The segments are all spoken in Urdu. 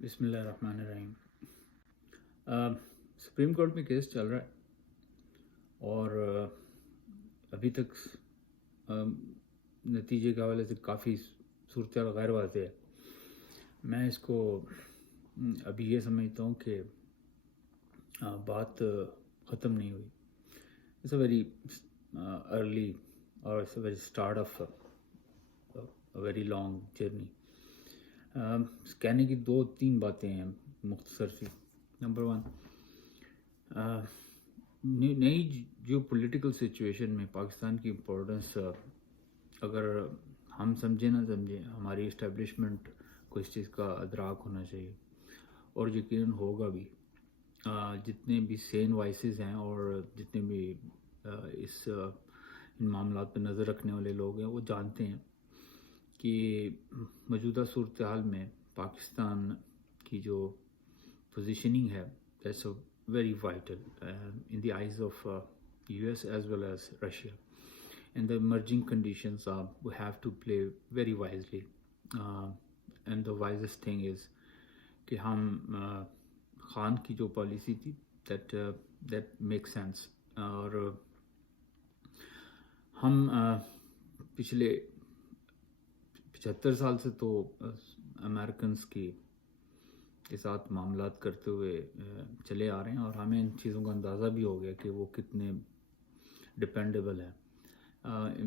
بسم اللہ الرحمن الرحیم۔ سپریم کورٹ میں کیس چل رہا ہے اور ابھی تک نتیجے کے حوالے سے کافی صورتحال غیر واضح ہے۔ میں اس کو ابھی یہ سمجھتا ہوں کہ بات ختم نہیں ہوئی۔ اٹس اے ویری ارلی اور it's a very start of very long journey. کہنے کی 2-3 باتیں ہیں مختصر سی۔ نمبر 1، نئی جو پولیٹیکل سچویشن میں پاکستان کی امپورٹنس اگر ہم سمجھیں نہ سمجھیں، ہماری اسٹیبلشمنٹ کو اس چیز کا ادراک ہونا چاہیے اور یقیناً ہوگا بھی۔ جتنے بھی سین وائسز ہیں اور جتنے بھی ان معاملات پہ نظر رکھنے والے لوگ ہیں، وہ جانتے ہیں کہ موجودہ صورتحال میں پاکستان کی جو پوزیشننگ ہے that's very vital in the eyes of US as well as Russia. In the emerging conditions, we have to play very wisely. And the wisest thing is کہ ہم خان کی جو پالیسی تھی that makes sense. اور ہم پچھلے 75 سال سے تو امریکنز کے ساتھ معاملات کرتے ہوئے چلے آ رہے ہیں اور ہمیں ان چیزوں کا اندازہ بھی ہو گیا کہ وہ کتنے ڈپینڈیبل ہے۔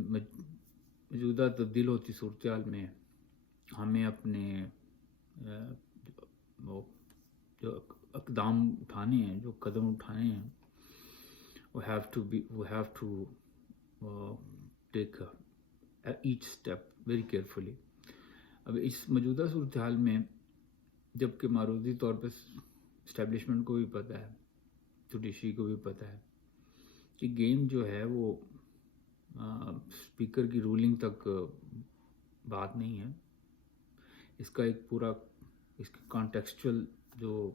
موجودہ تبدیل ہوتی صورتحال میں ہمیں اپنے جو اقدام اٹھانے ہیں، جو قدم اٹھانے ہیں، we have to take each step very carefully۔ اب اس موجودہ صورتحال میں جبکہ معروضی طور پہ اسٹیبلشمنٹ کو بھی پتہ ہے، جوڈیشری کو بھی پتہ ہے کہ گیم جو ہے وہ اسپیکر کی رولنگ تک بات نہیں ہے، اس کا ایک پورا اس کا کانٹیکسچل جو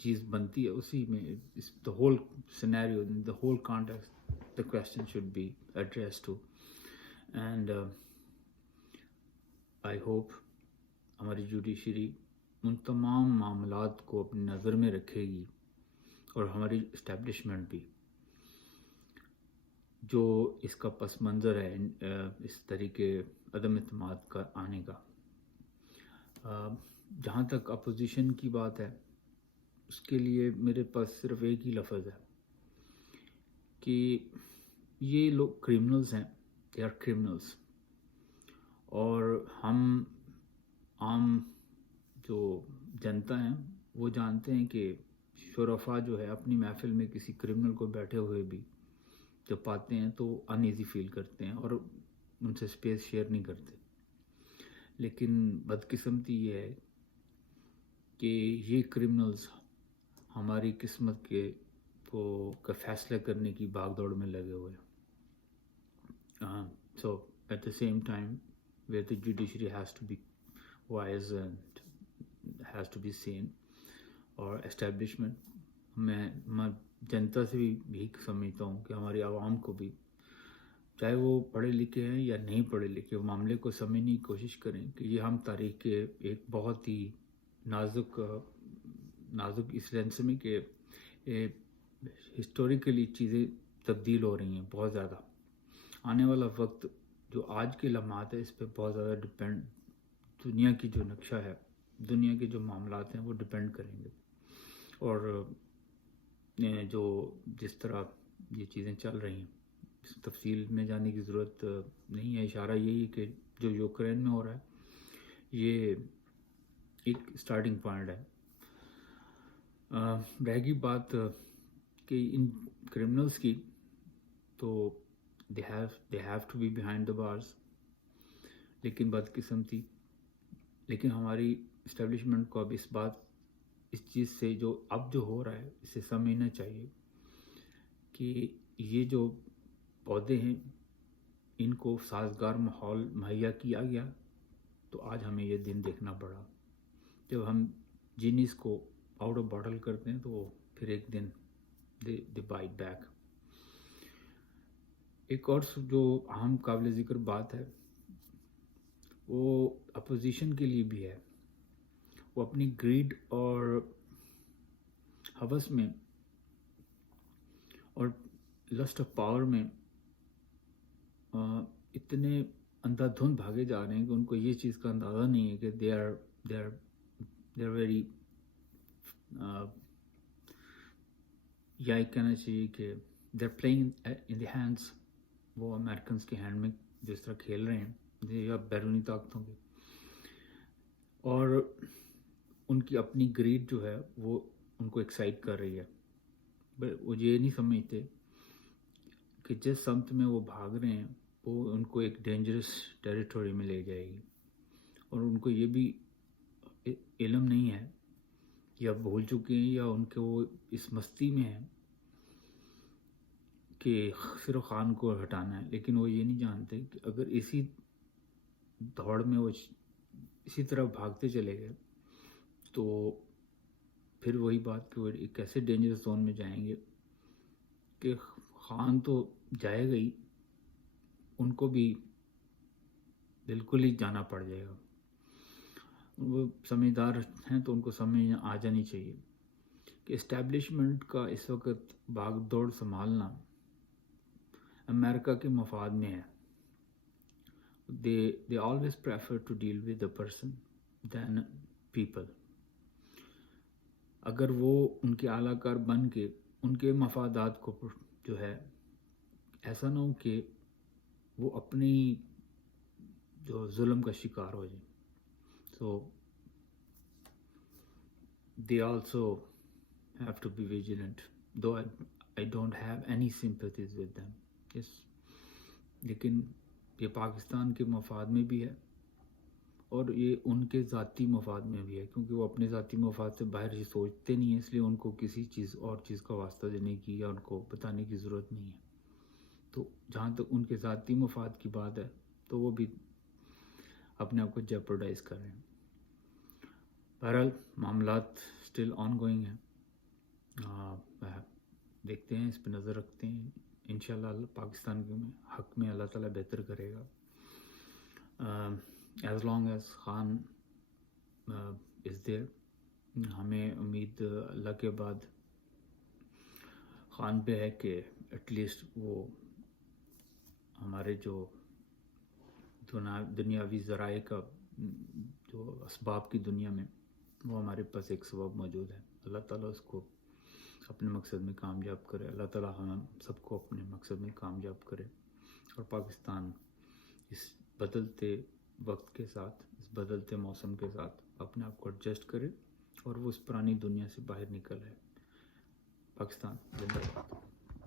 چیز بنتی ہے اسی میں the whole scenario, the whole context, the question should be addressed to. And I hope ہماری جوڈیشری ان تمام معاملات کو اپنی نظر میں رکھے گی اور ہماری اسٹیبلشمنٹ بھی، جو اس کا پس منظر ہے اس طریقے عدم اعتماد کا آنے کا۔ جہاں تک اپوزیشن کی بات ہے، اس کے لیے میرے پاس صرف ایک ہی لفظ ہے کہ یہ لوگ کرمنلز ہیں، دے آر کرمنلز، اور ہم عام جو جنتا ہیں وہ جانتے ہیں کہ شرفا جو ہے اپنی محفل میں کسی کرمنل کو بیٹھے ہوئے بھی جب پاتے ہیں تو ان ایزی فیل کرتے ہیں اور ان سے اسپیس شیئر نہیں کرتے۔ لیکن بدقسمتی یہ ہے کہ یہ کرمنلز ہماری قسمت کا فیصلہ کرنے کی بھاگ دوڑ میں لگے ہوئے ہیں۔ So at the same time where the judiciary has to be wise and has to be sane اور اسٹیبلشمنٹ، میں جنتا سے بھی یہی سمجھتا ہوں کہ ہماری عوام کو بھی، چاہے وہ پڑھے لکھے ہیں یا نہیں پڑھے لکھے، وہ معاملے کو سمجھنے کی کوشش کریں کہ یہ ہم تاریخ کے ایک بہت ہی نازک اس سینس میں کہ ہسٹوریکلی چیزیں تبدیل ہو رہی ہیں بہت زیادہ۔ آنے والا وقت جو آج کے لمحات ہے اس پہ بہت زیادہ دنیا کی جو نقشہ ہے، دنیا کے جو معاملات ہیں وہ ڈپینڈ کریں گے، اور جو جس طرح یہ چیزیں چل رہی ہیں اس تفصیل میں جانے کی ضرورت نہیں ہے۔ اشارہ یہی ہے کہ جو یوکرین میں ہو رہا ہے یہ ایک اسٹارٹنگ پوائنٹ ہے۔ رہ گئی بات کہ ان کرمنلز کی، تو they have to be behind the bars، لیکن بدقسمتی، لیکن ہماری اسٹیبلشمنٹ کو اب اس چیز سے جو اب جو ہو رہا ہے اسے سمجھنا چاہیے کہ یہ جو پودے ہیں ان کو سازگار ماحول مہیا کیا گیا، تو آج ہمیں یہ دن دیکھنا پڑا جب ہم جینیز کو آؤٹ آف باٹل کرتے ہیں تو پھر ایک دن دے بائٹ بیک۔ ایک اور جو اہم قابل ذکر بات ہے وہ اپوزیشن کے لیے بھی ہے وہ اپنی گریڈ اور ہوس میں اور لسٹ آف پاور میں اتنے اندھا دھند بھاگے جا رہے ہیں کہ ان کو یہ چیز کا اندازہ نہیں ہے کہ دے آر ویری یا ایک کہنا چاہیے کہ they are playing in the hands, وہ امریکنس کے ہینڈ میں جس طرح کھیل رہے ہیں یا بیرونی طاقتوں کے، اور ان کی اپنی گریڈ جو ہے وہ ان کو ایکسائٹ کر رہی ہے. وہ یہ نہیں سمجھتے کہ جس سمت میں وہ بھاگ رہے ہیں وہ ان کو ایک ڈینجرس ٹیریٹوری میں لے جائے گی، اور ان کو یہ بھی علم نہیں ہے یا بھول چکے ہیں یا ان کے وہ اس مستی میں ہیں کہ صرف خان کو ہٹانا ہے، لیکن وہ یہ نہیں جانتے کہ اگر اسی دوڑ میں وہ اسی طرح بھاگتے چلے گئے تو پھر وہی بات کہ وہ ایک ایسے ڈینجرس زون میں جائیں گے کہ خان تو جائے گا ہی، ان کو بھی بالکل ہی جانا پڑ جائے گا. وہ سمجھدار ہیں تو ان کو سمجھ آ جانی چاہیے کہ اسٹیبلشمنٹ کا اس وقت بھاگ دوڑ سنبھالنا امریکہ کے مفاد میں ہے. they always prefer to deal with the person than people. اگر وہ ان کے اعلیٰ کار بن کے ان کے مفادات کو جو ہے ایسا نہ ہو کہ وہ اپنی جو ظلم کا شکار ہو جائیں. So they also have to be vigilant, though I don't have any sympathies with them. Yes, لیکن یہ پاکستان کے مفاد میں بھی ہے اور یہ ان کے ذاتی مفاد میں بھی ہے، کیونکہ وہ اپنے ذاتی مفاد سے باہر یہ سوچتے نہیں ہیں، اس لیے ان کو کسی چیز اور چیز کا واسطہ دینے کی یا ان کو بتانے کی ضرورت نہیں ہے. تو جہاں تک ان کے ذاتی مفاد کی بات ہے تو وہ بھی اپنے آپ کو جیپرڈائز کر رہے ہیں. بہرحال معاملات اسٹل آن گوئنگ ہیں، دیکھتے ہیں، اس پہ نظر رکھتے ہیں. انشاءاللہ پاکستان کے حق میں اللہ تعالیٰ بہتر کرے گا. ایز لانگ ایز خان از دیر، ہمیں امید اللہ کے بعد خان پہ ہے کہ ایٹ لیسٹ وہ ہمارے جو دنیاوی ذرائع کا جو اسباب کی دنیا میں وہ ہمارے پاس ایک سبب موجود ہے. اللہ تعالیٰ اس کو اپنے مقصد میں کامیاب کرے. اللہ تعالیٰ ہم سب کو اپنے مقصد میں کامیاب کرے اور پاکستان اس بدلتے وقت کے ساتھ، اس بدلتے موسم کے ساتھ اپنے آپ کو ایڈجسٹ کرے اور وہ اس پرانی دنیا سے باہر نکل آئے. پاکستان زندہ باد.